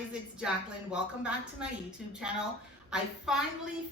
guys, it's Jacqueline. Welcome back to my YouTube channel. I finally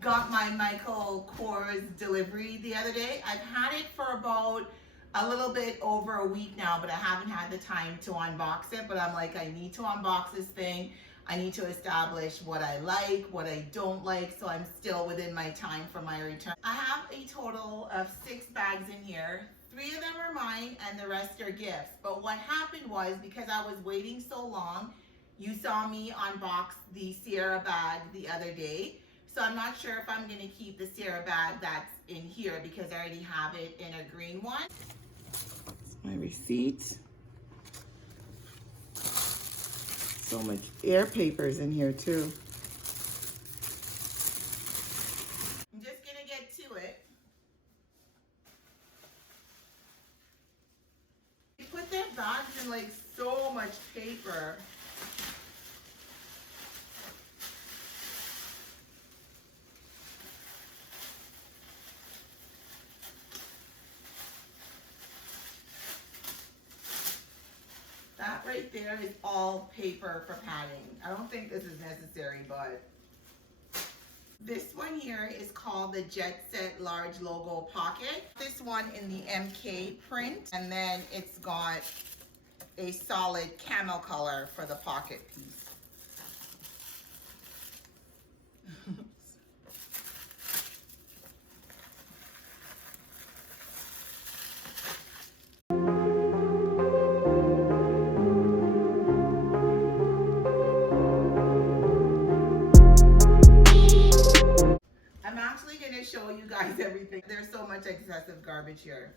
got my Michael Kors delivery the other day. I've had it for about a little bit over a week now, but I haven't had the time to unbox it. But I'm like, I need to unbox this thing. I need to establish what I like, what I don't like, so I'm still within my time for my return. I have a total of 6 bags in here. 3 of them are mine and the rest are gifts. But what happened was, because I was waiting so long, you saw me unbox the Siera bag the other day. So I'm not sure if I'm gonna keep the Siera bag that's in here because I already have it in a green one. That's my receipt. So much air papers in here too. I'm just gonna get to it. They put their bags in like so much paper. That right there is all paper for padding. I don't think this is necessary, but this one here is called the Jet Set Large Logo Pocket. This one in the MK print, and then it's got a solid camel color for the pocket piece. Show you guys everything. There's so much excessive garbage here.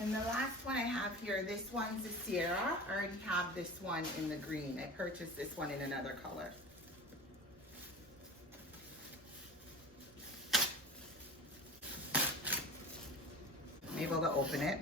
And the last one I have here, this one's a Siera. I already have this one in the green. I purchased this one in another color. I'm able to open it.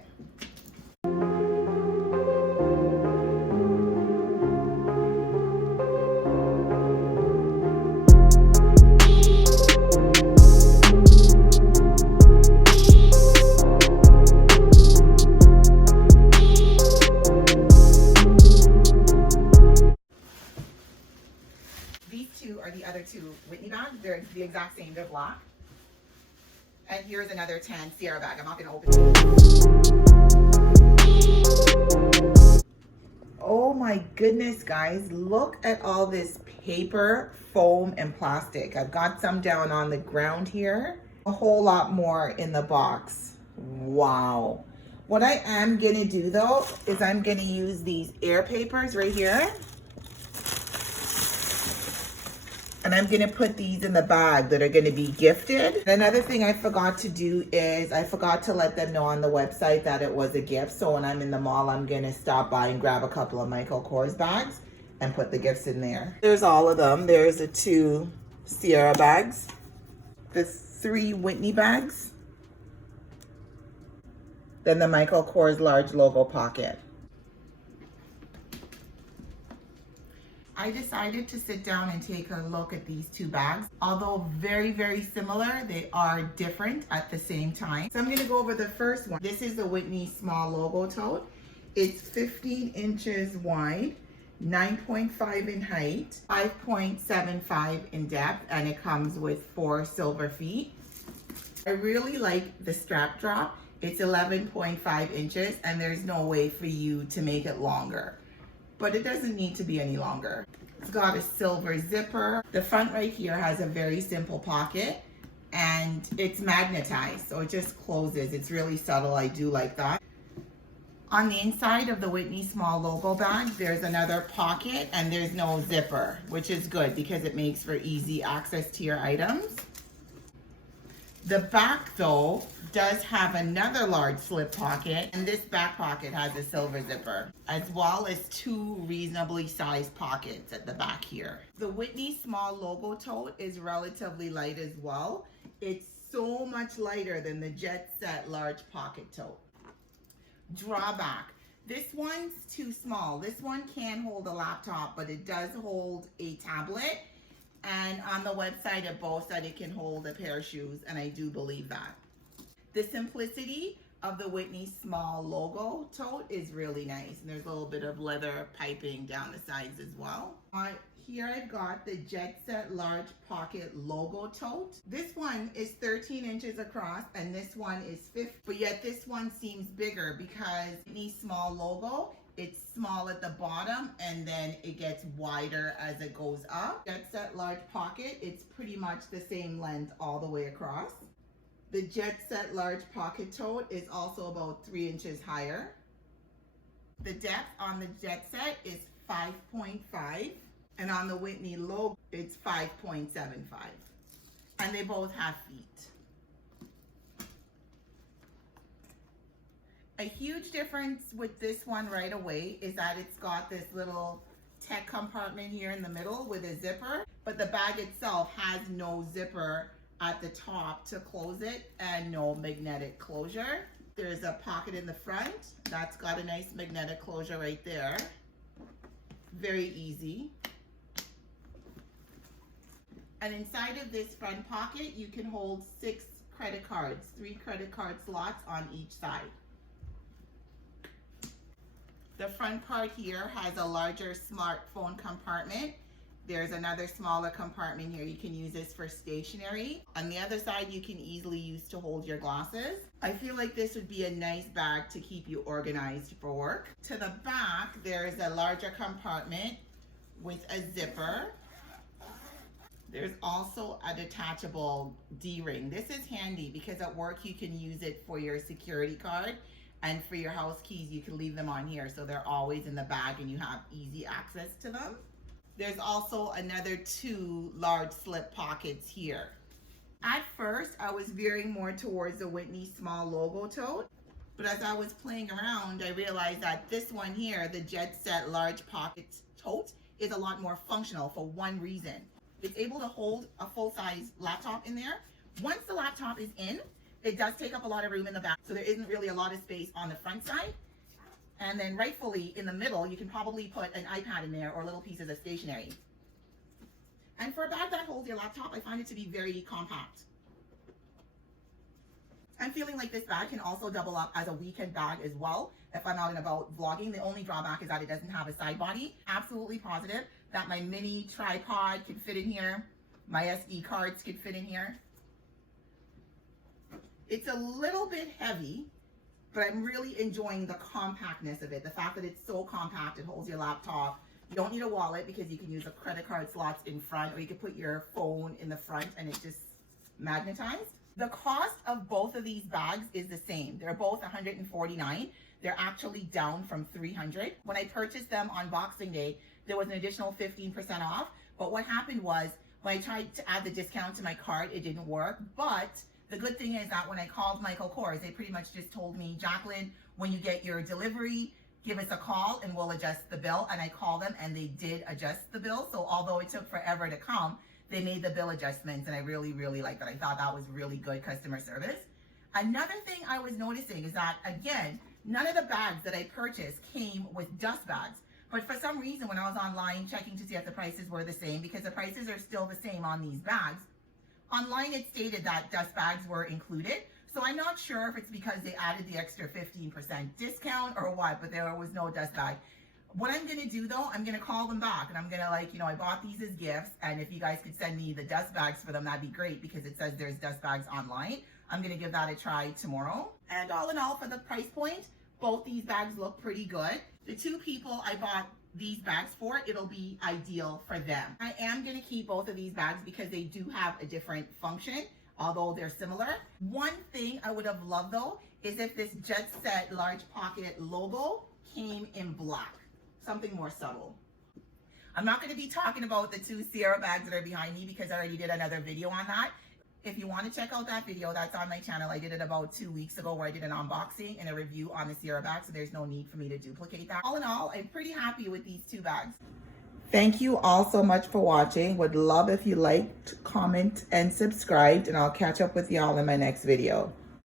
Are the other 2 Whitney bags. They're the exact same, they're black. And here's another 10 Siera bag. I'm not gonna open it. Oh my goodness, guys, look at all this paper, foam, and plastic. I've got some down on the ground here. A whole lot more in the box. Wow. What I am gonna do though, is I'm gonna use these air papers right here. And I'm gonna put these in the bag that are gonna be gifted. Another thing I forgot to do is I forgot to let them know on the website that it was a gift. So when I'm in the mall, I'm gonna stop by and grab a couple of Michael Kors bags and put the gifts in there. There's all of them. There's the 2 Siera bags, the 3 Whitney bags, then the Michael Kors large logo pocket. I decided to sit down and take a look at these two bags. Although very, very similar, they are different at the same time. So I'm gonna go over the first one. This is the Whitney small logo tote. It's 15 inches wide, 9.5 in height, 5.75 in depth, and it comes with 4 silver feet. I really like the strap drop. It's 11.5 inches, and there's no way for you to make it longer. But it doesn't need to be any longer. It's got a silver zipper. The front right here has a very simple pocket, and it's magnetized, so it just closes. It's really subtle. I do like that. On the inside of the Whitney small logo bag, there's another pocket, and there's no zipper, which is good because it makes for easy access to your items. The back, though, does have another large slip pocket, and this back pocket has a silver zipper, as well as 2 reasonably sized pockets at the back here. The Whitney small logo tote is relatively light as well. It's so much lighter than the Jet Set large pocket tote. Drawback. This one's too small. This one can hold a laptop, but it does hold a tablet. And on the website, it boasts that it can hold a pair of shoes, and I do believe that. The simplicity of the Whitney small logo tote is really nice. And there's a little bit of leather piping down the sides as well. Here I've got the Jet Set large pocket logo tote. This one is 13 inches across, and this one is 50, but yet this one seems bigger because Whitney small logo, it's small at the bottom and then it gets wider as it goes up. Jet Set large pocket, it's pretty much the same length all the way across. The Jet Set large pocket tote is also about 3 inches higher. The depth on the Jet Set is 5.5, and on the Whitney logo, it's 5.75. And they both have feet. A huge difference with this one right away is that it's got this little tech compartment here in the middle with a zipper, but the bag itself has no zipper at the top to close it and no magnetic closure. There's a pocket in the front that's got a nice magnetic closure right there. Very easy. And inside of this front pocket, you can hold 6 credit cards, 3 credit card slots on each side. The front part here has a larger smartphone compartment. There's another smaller compartment here. You can use this for stationery. On the other side, you can easily use to hold your glasses. I feel like this would be a nice bag to keep you organized for work. To the back, there is a larger compartment with a zipper. There's also a detachable D-ring. This is handy because at work you can use it for your security card, and for your house keys you can leave them on here so they're always in the bag and you have easy access to them. There's also another 2 large slip pockets here. At first I was veering more towards the Whitney small logo tote, but as I was playing around I realized that this one here, the Jet Set large pocket tote, is a lot more functional for one reason. It's able to hold a full-size laptop in there. Once the laptop is in, it does take up a lot of room in the back, so there isn't really a lot of space on the front side. And then rightfully in the middle, you can probably put an iPad in there or little pieces of stationery. And for a bag that holds your laptop, I find it to be very compact. I'm feeling like this bag can also double up as a weekend bag as well if I'm out and about vlogging. The only drawback is that it doesn't have a side body. Absolutely positive that my mini tripod could fit in here. My SD cards could fit in here. It's a little bit heavy, but I'm really enjoying the compactness of it. The fact that it's so compact, it holds your laptop. You don't need a wallet because you can use the credit card slots in front, or you can put your phone in the front and it's just magnetized. The cost of both of these bags is the same. They're both $149. They're actually down from $300. When I purchased them on Boxing Day, there was an additional 15% off. But what happened was when I tried to add the discount to my cart, it didn't work. But the good thing is that when I called Michael Kors, they pretty much just told me, Jacqueline, when you get your delivery, give us a call and we'll adjust the bill. And I called them and they did adjust the bill. So although it took forever to come, they made the bill adjustments, and I really, really liked that. I thought that was really good customer service. Another thing I was noticing is that, again, none of the bags that I purchased came with dust bags. But for some reason, when I was online checking to see if the prices were the same, because the prices are still the same on these bags, online it stated that dust bags were included. So I'm not sure if it's because they added the extra 15% discount or what, but there was no dust bag. What I'm gonna do though, I'm gonna call them back and I'm gonna I bought these as gifts, and if you guys could send me the dust bags for them, that'd be great, because it says there's dust bags online. I'm gonna give that a try tomorrow. And all in all, for the price point, both these bags look pretty good. The two people I bought these bags for, it'll be ideal for them. I am gonna keep both of these bags because they do have a different function, although they're similar. One thing I would have loved though is if this Jet Set large pocket logo came in black, something more subtle. I'm not going to be talking about the two Sierra bags that are behind me because I already did another video on that. If you want to check out that video, that's on my channel. I did it about 2 weeks ago where I did an unboxing and a review on the Sierra bag, so there's no need for me to duplicate that. All in all, I'm pretty happy with these two bags. Thank you all so much for watching. Would love if you liked, comment, and subscribed, and I'll catch up with y'all in my next video.